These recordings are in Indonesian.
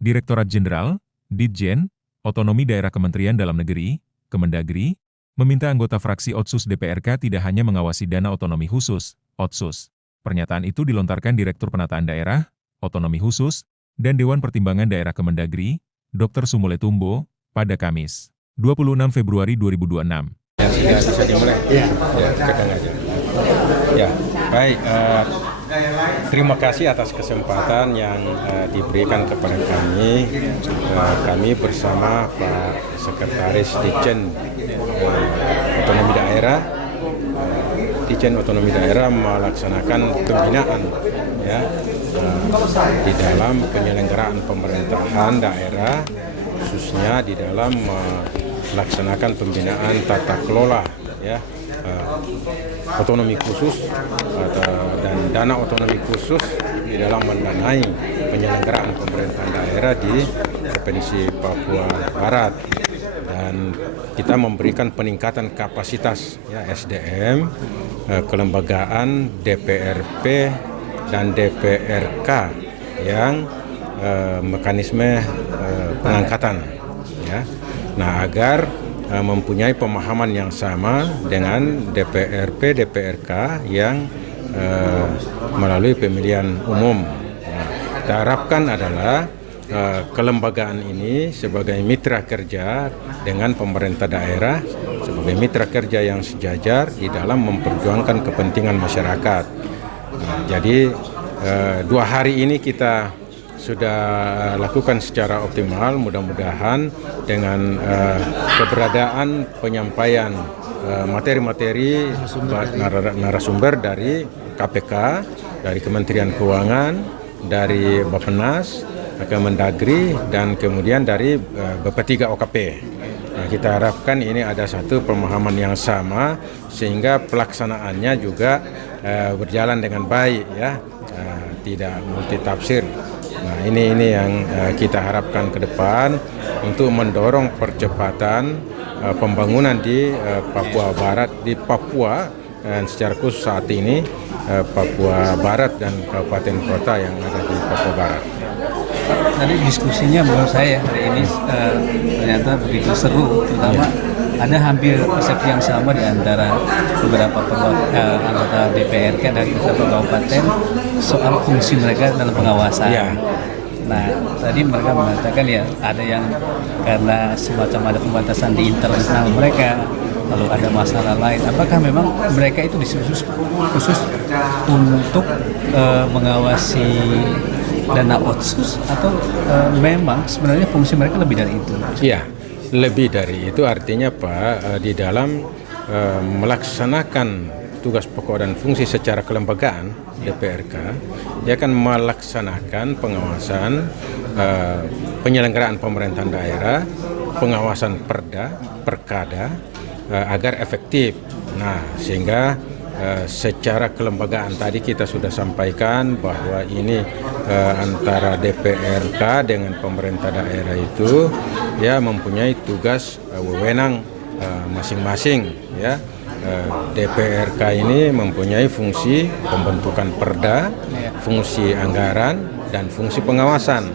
Direktorat Jenderal, Ditjen, Otonomi Daerah Kementerian Dalam Negeri, Kemendagri, meminta anggota fraksi Otsus DPRK tidak hanya mengawasi dana otonomi khusus, Otsus. Pernyataan itu dilontarkan Direktur Penataan Daerah, Otonomi Khusus, dan Dewan Pertimbangan Daerah Kemendagri, Dr. Sumule Tumbo, pada Kamis, 26 Februari 2026. Ya, sudah bisa dimulai. Ya, ketang aja. Ya, baik. Terima kasih atas kesempatan yang diberikan kepada kami. Kami bersama Pak Sekretaris Ditjen Otonomi Daerah, Ditjen Otonomi Daerah melaksanakan pembinaan ya di dalam penyelenggaraan pemerintahan daerah, khususnya di dalam melaksanakan pembinaan tata kelola ya otonomi khusus dan dana otonomi khusus di dalam mendanai penyelenggaraan pemerintahan daerah di Provinsi Papua Barat, dan kita memberikan peningkatan kapasitas ya SDM, kelembagaan DPRP dan DPRK yang mekanisme pengangkatan ya. Nah, agar mempunyai pemahaman yang sama dengan DPRP, DPRK yang melalui pemilihan umum. Nah, kita harapkan adalah kelembagaan ini sebagai mitra kerja dengan pemerintah daerah, sebagai mitra kerja yang sejajar di dalam memperjuangkan kepentingan masyarakat. Nah, jadi 2 hari ini kita sudah lakukan secara optimal, mudah-mudahan dengan keberadaan penyampaian materi-materi narasumber dari KPK, dari Kementerian Keuangan, dari Bappenas, Kemendagri, dan kemudian dari BP3 OKP. Nah, kita harapkan ini ada satu pemahaman yang sama sehingga pelaksanaannya juga berjalan dengan baik ya, tidak multitafsir. Nah, ini yang kita harapkan ke depan untuk mendorong percepatan pembangunan di Papua Barat, di Papua, dan secara khusus saat ini Papua Barat dan kabupaten kota yang ada di Papua Barat. Tadi diskusinya menurut saya hari ini ternyata begitu seru, terutama ada hampir persepsi yang sama di antara beberapa anggota DPRK dari beberapa kabupaten soal fungsi mereka dalam pengawasan. Ya. Nah, tadi mereka mengatakan ya ada yang karena semacam ada pembatasan di internal mereka, lalu ada masalah lain. Apakah memang mereka itu khusus untuk mengawasi dana otsus atau memang sebenarnya fungsi mereka lebih dari itu? Iya, lebih dari itu, artinya Pak, di dalam melaksanakan tugas pokok dan fungsi secara kelembagaan DPRK, dia akan melaksanakan pengawasan penyelenggaraan pemerintahan daerah, pengawasan perda, perkada agar efektif. Nah, sehingga secara kelembagaan tadi kita sudah sampaikan bahwa ini antara DPRK dengan pemerintah daerah itu ya mempunyai tugas wewenang masing-masing ya. DPRK ini mempunyai fungsi pembentukan perda, fungsi anggaran, dan fungsi pengawasan.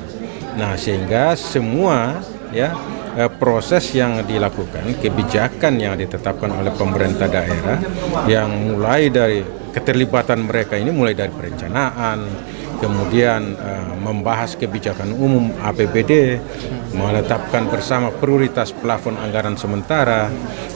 Nah, sehingga semua ya proses yang dilakukan, kebijakan yang ditetapkan oleh pemerintah daerah yang mulai dari keterlibatan mereka ini mulai dari perencanaan, kemudian membahas kebijakan umum APBD, menetapkan bersama prioritas plafon anggaran sementara,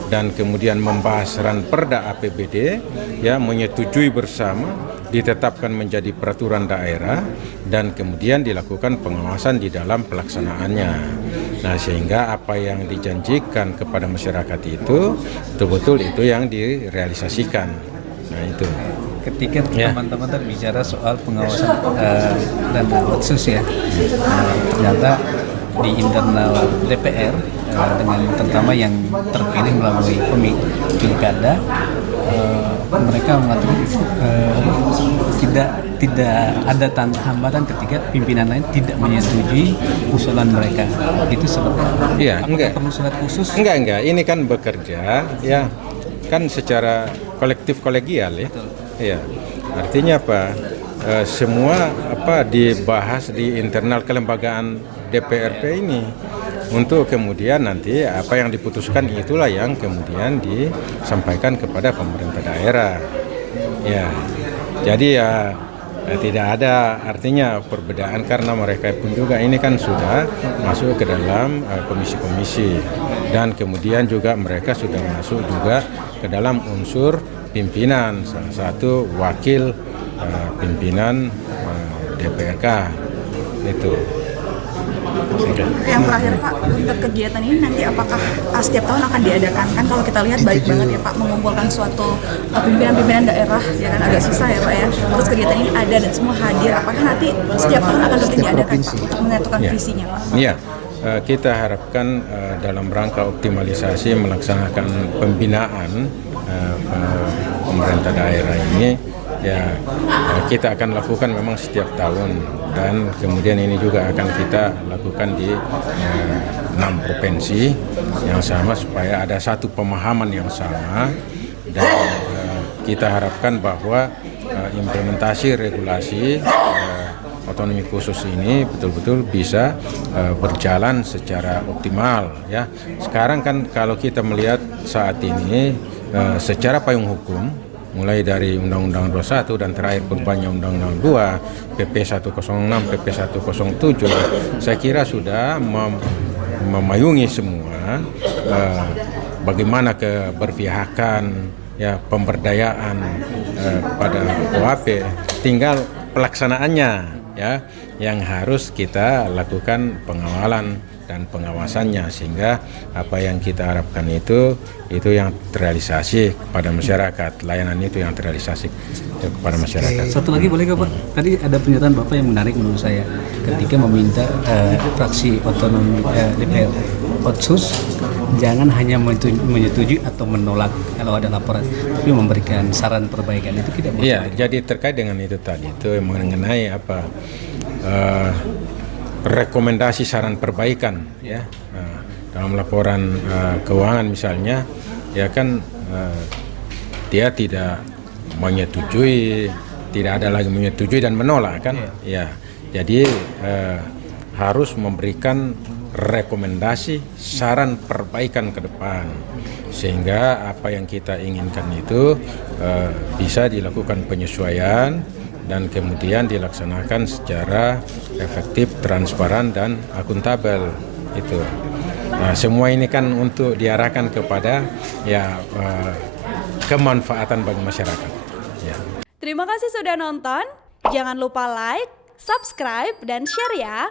dan kemudian membahas ranperda APBD, ya menyetujui bersama, ditetapkan menjadi peraturan daerah, dan kemudian dilakukan pengawasan di dalam pelaksanaannya. Nah, sehingga apa yang dijanjikan kepada masyarakat itu betul-betul itu yang direalisasikan. Nah, itu. Ketika teman-teman terbicara soal pengawasan dana otsus ya, ternyata di internal DPR dengan terutama yang terpilih melalui pilkada, mereka mengatakan tidak ada hambatan ketika pimpinan lain tidak menyetujui usulan mereka. Itu sebabnya. Iya, enggak. Perlu surat khusus? Enggak. Ini kan bekerja, ya, kan secara kolektif kolegial ya. Iya. Artinya apa? Semua dibahas di internal kelembagaan DPRP ini untuk kemudian nanti apa yang diputuskan itulah yang kemudian disampaikan kepada pemerintah daerah. Ya, jadi ya tidak ada artinya perbedaan karena mereka pun juga ini kan sudah masuk ke dalam komisi-komisi dan kemudian juga mereka sudah masuk juga ke dalam unsur pimpinan, salah satu wakil pimpinan DPRK itu. Yang terakhir Pak, untuk kegiatan ini nanti apakah setiap tahun akan diadakan? Kan kalau kita lihat baik banget ya Pak, mengumpulkan suatu pimpinan-pimpinan daerah, ya kan agak susah ya Pak ya. Terus kegiatan ini ada dan semua hadir, apakah nanti setiap tahun akan rutin diadakan Pak untuk menyatukan visinya Pak? Iya, kita harapkan dalam rangka optimalisasi melaksanakan pembinaan pemerintah daerah ini, ya kita akan lakukan memang setiap tahun dan kemudian ini juga akan kita lakukan di 6 provinsi yang sama supaya ada satu pemahaman yang sama dan kita harapkan bahwa implementasi regulasi otonomi khusus ini betul-betul bisa berjalan secara optimal ya. Sekarang kan kalau kita melihat saat ini secara payung hukum mulai dari Undang-Undang 21 dan terakhir perubahannya Undang-Undang 2, PP 106, PP 107, saya kira sudah memayungi semua bagaimana keberpihakan, ya pemberdayaan pada OAP, tinggal pelaksanaannya ya yang harus kita lakukan pengawalan dan pengawasannya sehingga apa yang kita harapkan itu yang terrealisasi kepada masyarakat, layanan itu yang terrealisasi kepada masyarakat. Satu lagi boleh Pak? Tadi ada pernyataan Bapak yang menarik menurut saya ketika meminta fraksi otonomi DPR Otsus jangan hanya menyetujui atau menolak kalau ada laporan, tapi memberikan saran perbaikan. Itu tidak boleh. Iya, jadi terkait dengan itu tadi itu mengenai apa rekomendasi saran perbaikan ya dalam laporan keuangan misalnya ya kan dia tidak menyetujui, tidak ada lagi menyetujui dan menolak kan ya jadi harus memberikan rekomendasi saran perbaikan ke depan sehingga apa yang kita inginkan itu bisa dilakukan penyesuaian dan kemudian dilaksanakan secara efektif, transparan dan akuntabel itu. Nah, semua ini kan untuk diarahkan kepada ya kemanfaatan bagi masyarakat. Ya. Terima kasih sudah nonton. Jangan lupa like, subscribe, dan share ya.